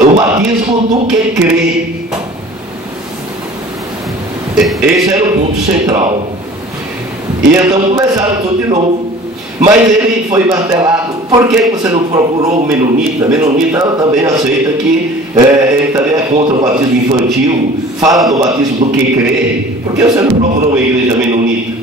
o batismo do que crê. Esse era o ponto central. E então começaram tudo de novo. Mas ele foi martelado. Por que você não procurou o menonita? Menonita também aceita que ele também é contra o batismo infantil. Fala do batismo do que crê. Por que você não procurou uma igreja menonita?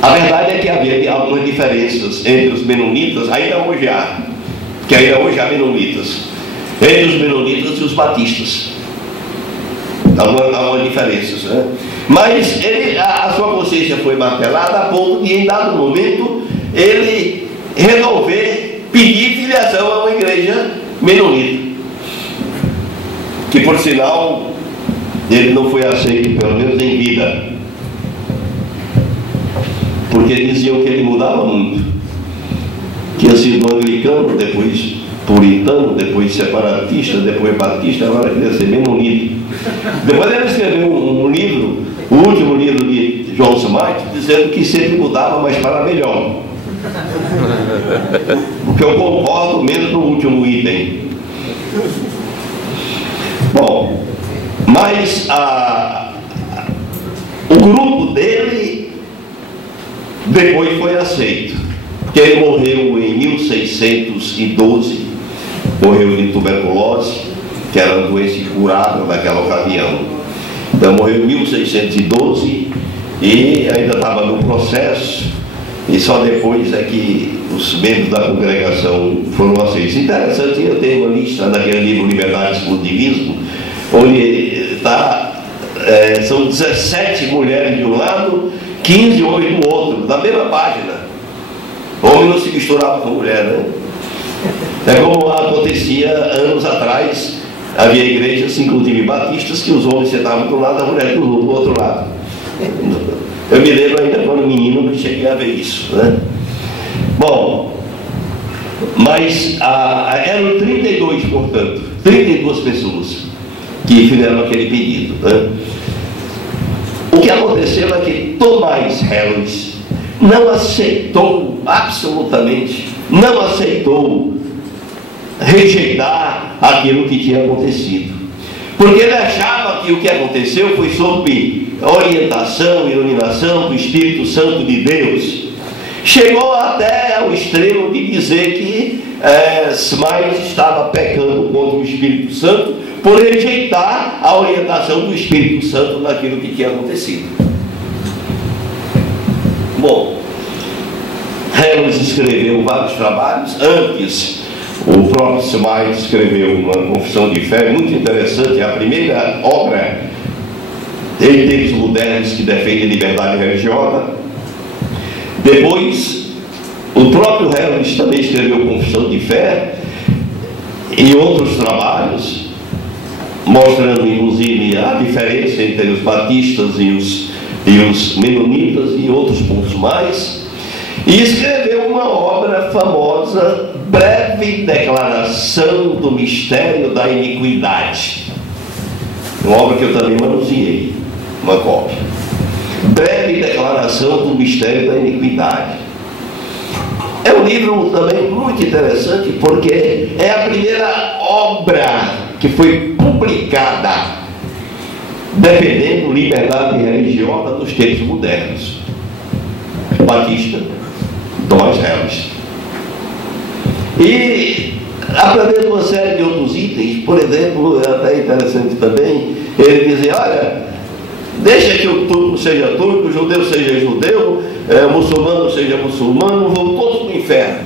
A verdade é que havia algumas diferenças entre os menonitas, ainda hoje há, que ainda hoje há menonitas, entre os menonitas e os batistas. Há algumas diferenças, né? Mas a sua consciência foi martelada a ponto de, em dado momento, ele resolver pedir filiação a uma igreja menonita, que por sinal ele não foi aceito, pelo menos em vida, porque diziam que ele mudava muito, tinha sido anglicano, depois puritano, depois separatista, depois batista, agora queria ser menonita. Depois ele escreveu um livro, o último livro de John Smith, dizendo que sempre mudava, mas para melhor. O que eu concordo menos no último item. Bom, mas o grupo dele depois foi aceito, porque ele morreu em 1612, morreu de tuberculose, que era uma doença incurável naquela ocasião. Então morreu em 1612 e ainda estava no processo, e só depois é que os membros da congregação foram aceitos. Interessante, eu tenho uma lista naquele livro Liberdade e Exclusivismo, onde está, são 17 mulheres de um lado, 15 homens do outro, na mesma página. Homem não se misturava com mulher, né? É como acontecia anos atrás. Havia igrejas, inclusive batistas, que os homens sentavam de um lado, a mulher do outro lado. Eu me lembro ainda quando menino que cheguei a ver isso, né? Bom, mas eram 32, portanto, 32 pessoas que fizeram aquele pedido, né? O que aconteceu é que Tomás Harris não aceitou, absolutamente, não aceitou rejeitar aquilo que tinha acontecido, porque ele achava que o que aconteceu foi sob orientação e iluminação do Espírito Santo de Deus. Chegou até ao extremo de dizer que Smith estava pecando contra o Espírito Santo por rejeitar a orientação do Espírito Santo naquilo que tinha acontecido. Bom, Harris escreveu vários trabalhos. Antes, o próprio Smith escreveu uma confissão de fé muito interessante, a primeira obra em tempos modernos que defende a liberdade religiosa. Depois, o próprio Harris também escreveu confissão de fé e outros trabalhos, mostrando inclusive a diferença entre os batistas e os menonitas e outros pontos mais, e escreveu uma obra famosa, Breve Declaração do Mistério da Iniquidade, uma obra que eu também manuseei, uma cópia. Breve Declaração do Mistério da Iniquidade. É um livro também muito interessante, porque é a primeira obra que foi publicada defendendo liberdade religiosa nos tempos modernos. Batista, Tomás Harris. E aprendendo uma série de outros itens, por exemplo, é até interessante também, ele dizia, olha, deixa que o turco seja turco, o judeu seja judeu, o muçulmano seja muçulmano, vão todos para o inferno.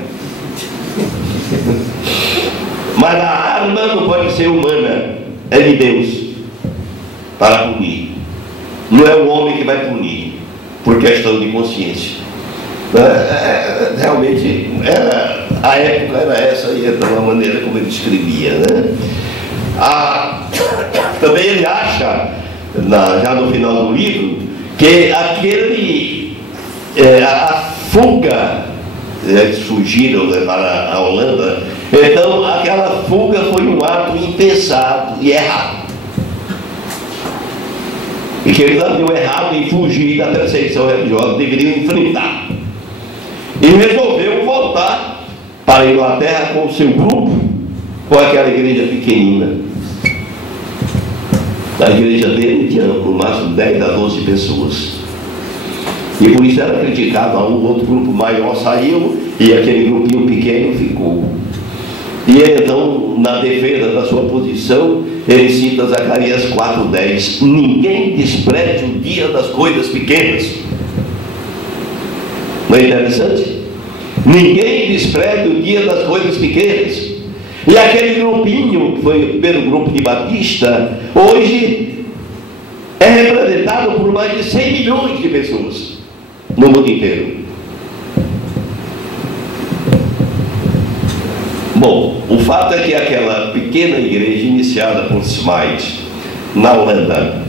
Mas a arma não pode ser humana, é de Deus, para punir. Não é o homem que vai punir, por questão de consciência. Realmente, a época era essa, e era da maneira como ele escrevia, né? Também ele acha, já no final do livro, que a fuga, eles fugiram para a Holanda, então aquela fuga foi um ato impensado e errado, e que eles haviam errado em fugir da perseguição religiosa, deveriam enfrentar, e resolveu voltar para a Inglaterra com o seu grupo, com aquela igreja pequenina. A igreja dele tinha no máximo 10 a 12 pessoas. E por isso era criticado. Um outro grupo maior saiu e aquele grupinho pequeno ficou. E ele, então, na defesa da sua posição, ele cita Zacarias 4:10: ninguém despreze o dia das coisas pequenas. Não é interessante? Ninguém despreze o dia das coisas pequenas. E aquele grupinho, que foi o primeiro grupo de Batista, hoje é representado por mais de 100 milhões de pessoas no mundo inteiro. Bom, o fato é que aquela pequena igreja iniciada por Smyth na Holanda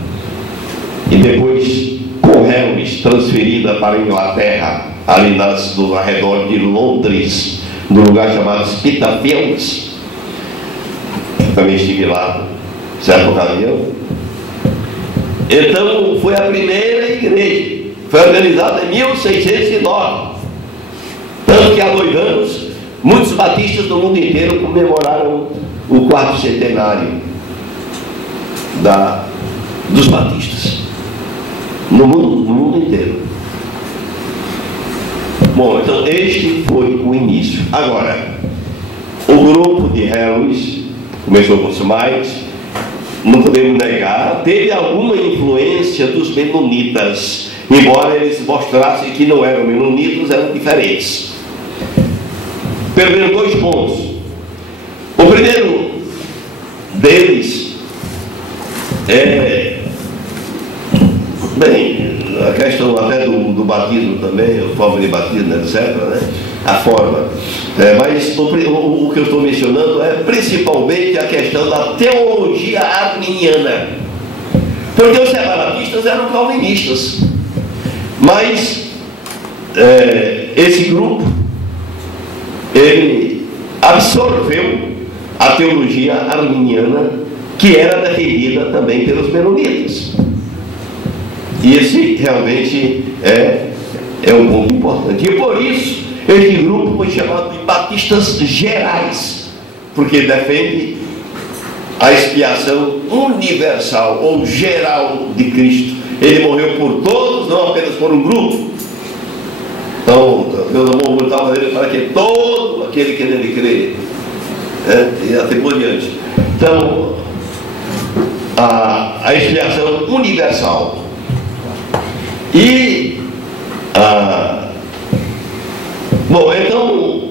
e depois com Harris transferida para a Inglaterra, ali no arredor de Londres, no lugar chamado Spitalfields, também estive lá, certa ocasião. Então foi a primeira igreja, foi organizada em 1609, tanto que há 2 anos muitos batistas do mundo inteiro comemoraram o 4º centenário dos batistas no mundo inteiro. Bom, então este foi o início. Agora, o grupo de Harris começou com Smyth, não podemos negar, teve alguma influência dos menonitas, embora eles mostrassem que não eram menonitas, eram diferentes. Pelo 2 pontos. O primeiro deles é, bem, a questão até do batismo também, a forma de batismo, etc., né? A forma. Mas o que eu estou mencionando é principalmente a questão da teologia arminiana. Porque os separatistas eram calvinistas. Mas esse grupo, ele absorveu a teologia arminiana, que era defendida também pelos menonitas. E esse realmente é um ponto importante. E por isso, este grupo foi chamado de Batistas Gerais, porque defende a expiação universal ou geral de Cristo. Ele morreu por todos, não apenas por um grupo. Então, Deus amou de tal maneira para que todo aquele que nele crê, e assim por diante. Então, a expiação universal. E bom, então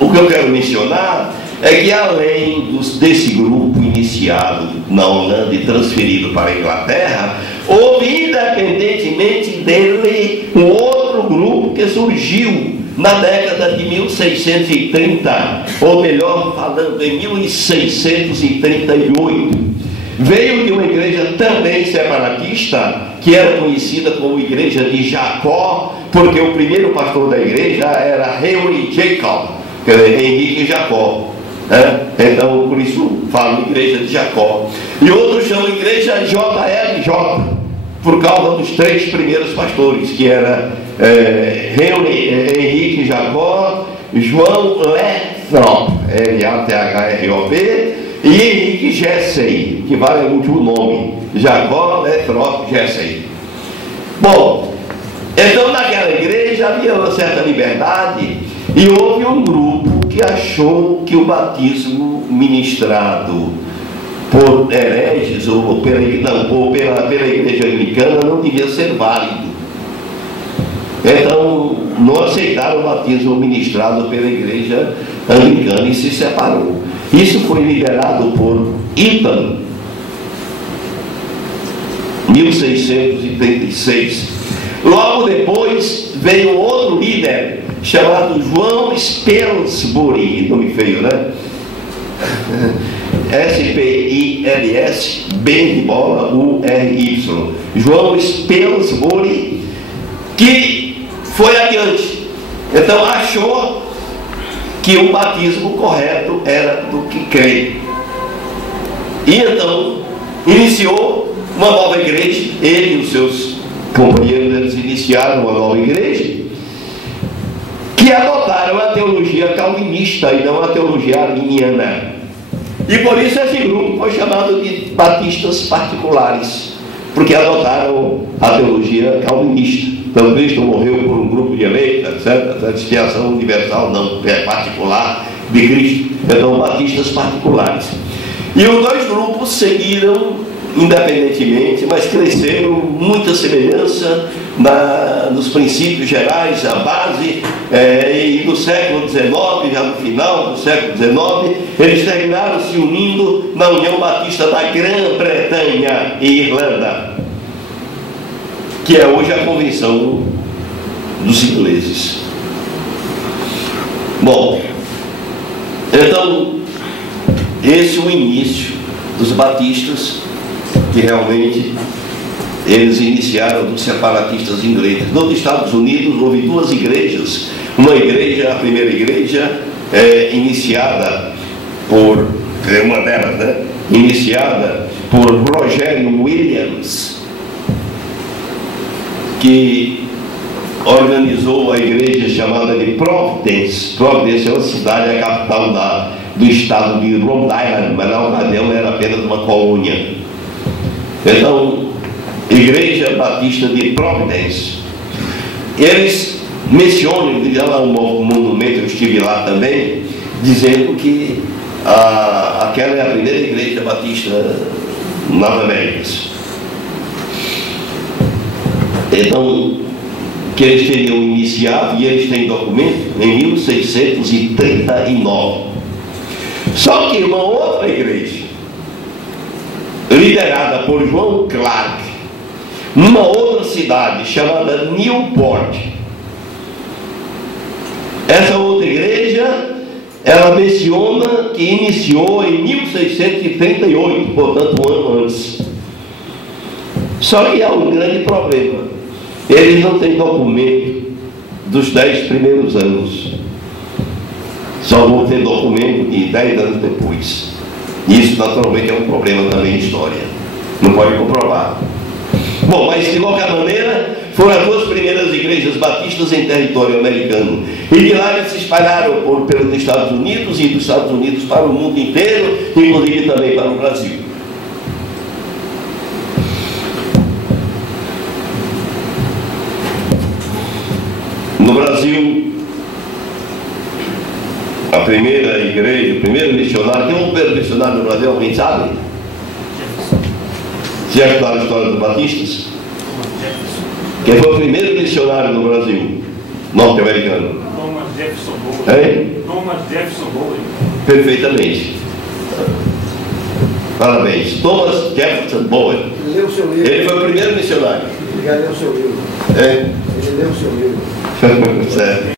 o que eu quero mencionar é que além desse grupo iniciado na Holanda e transferido para a Inglaterra, houve, independentemente dele, um outro grupo que surgiu na década de 1630, ou melhor falando, em 1638. Veio de uma igreja também separatista, que era conhecida como Igreja de Jacó, porque o primeiro pastor da igreja era Henry Jacob, quer dizer, Henrique Jacó. Então, por isso falo Igreja de Jacó. E outros chamam Igreja JLJ, por causa dos 3 primeiros pastores, que era Henrique Jacó, João Lathrop, L-A-T-H-R-O-P, e Henrique Jessey, que vale o último nome, Jacó Lathrop Jessey. Bom, então naquela igreja havia uma certa liberdade, e houve um grupo que achou que o batismo ministrado por hereges ou pela igreja anglicana não devia ser válido. Então não aceitaram o batismo ministrado pela igreja anglicana e se separou. Isso foi liderado por Ítalo, 1636. Logo depois veio outro líder chamado João Spilsbury, nome feio, né? S-P-I-L-S, B de bola, U-R-Y. João Spilsbury, que foi adiante. Então achou que o batismo correto era do que crê. E então iniciou uma nova igreja. Ele e os seus companheiros, eles iniciaram uma nova igreja, que adotaram a teologia calvinista e não a teologia arminiana. E por isso esse grupo foi chamado de batistas particulares, porque adotaram a teologia calvinista. Então Cristo morreu por um grupo de eleitos, etc. A expiação universal não, é particular de Cristo. Então batistas particulares. E os dois grupos seguiram independentemente, mas cresceram muita semelhança nos princípios gerais, a base, e no século XIX, já no final do século XIX, eles terminaram se unindo na União Batista da Grã-Bretanha e Irlanda, que é hoje a Convenção dos Ingleses. Bom, então, esse é o início dos batistas, que realmente eles iniciaram dos separatistas ingleses. Nos Estados Unidos houve duas igrejas. Uma igreja, a primeira igreja, iniciada por, uma delas, né? Iniciada por Rogério Williams, que organizou a igreja chamada de Providence. Providence é uma cidade, a capital do estado de Rhode Island, mas na ocasião era apenas uma colônia. Então, Igreja Batista de Providence, eles mencionam, lá um monumento, eu estive lá também, dizendo que aquela é a primeira igreja batista nas Américas. Então, que eles teriam iniciado, e eles têm documento, em 1639. Só que uma outra igreja, liderada por João Clark, numa outra cidade chamada Newport, essa outra igreja, ela menciona que iniciou em 1638, portanto um ano antes. Só que há um grande problema: eles não têm documento dos 10 primeiros anos, só vão ter documento de 10 anos depois. Isso naturalmente é um problema também de história, não pode comprovar. Bom, mas de qualquer maneira, foram as duas primeiras igrejas batistas em território americano, e de lá eles se espalharam pelos Estados Unidos, e dos Estados Unidos para o mundo inteiro, inclusive também para o Brasil. No Brasil, a primeira igreja, o primeiro missionário, tem um primeiro missionário no Brasil, alguém sabe? Já estudaram a história dos batistas? Quem foi o primeiro missionário no Brasil norte-americano? Thomas Jefferson Bowen. Thomas Jefferson Bowen. Perfeitamente. Parabéns. Thomas Jefferson Bowen. Ele leu o seu livro. Ele foi o primeiro missionário. Ele leu o seu livro. É? Ele leu o seu livro. Certo.